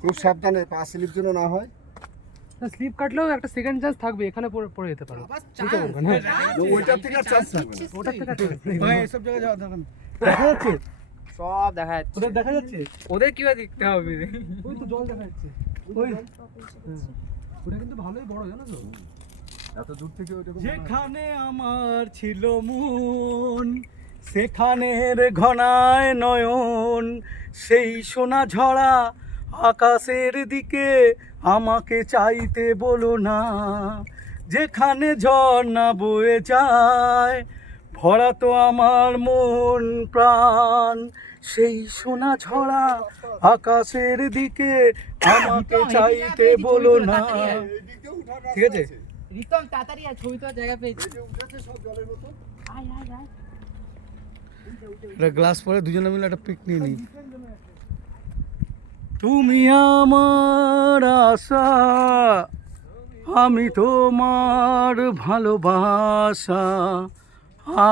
খুব সাবধানে, পা স্লিপ যেন না হয়। স্লিপ কাটলেও একটা সেকেন্ড চান্স থাকবে, এখানে পড়ে যেতে পারো। ওইটার থেকে আর চান্স থাকবে না। ওটার থেকে আর chance নেই। এইসব জায়গায় যাওয়া দরকার নেই। দেখা যাচ্ছে, সব দেখা যাচ্ছে। ওদের দেখা যাচ্ছে, ওদের কি দেখতে হবে? ওই তো জল দেখা যাচ্ছে ওই। ওটা কিন্তু ভালোই বড়, জানো তো। এত দূর থেকে ওইটা যেখানে আমার ছিল মন, সেখানের ঘনায় নয়ন, সেই সোনা ঝরা আকাশের দিকে আমাকে চাইতে বলো না। যেখানে ঝর্ণা বয়ে যায়, ভরা তো আমার মন প্রাণ, সেই সোনা ঝরা আকাশের দিকে আমাকে চাইতে বলো না। ঠিক আছে? রিতম তাড়াতাড়ি আর ছবি তোলার জায়গা পেয়েছি। আয় আয় আয়। একটা গ্লাস পরে দুজনে মিলে একটা পিক নিয়ে নিই। তুমি আমার আশা, আমি তোমার ভালোবাসা,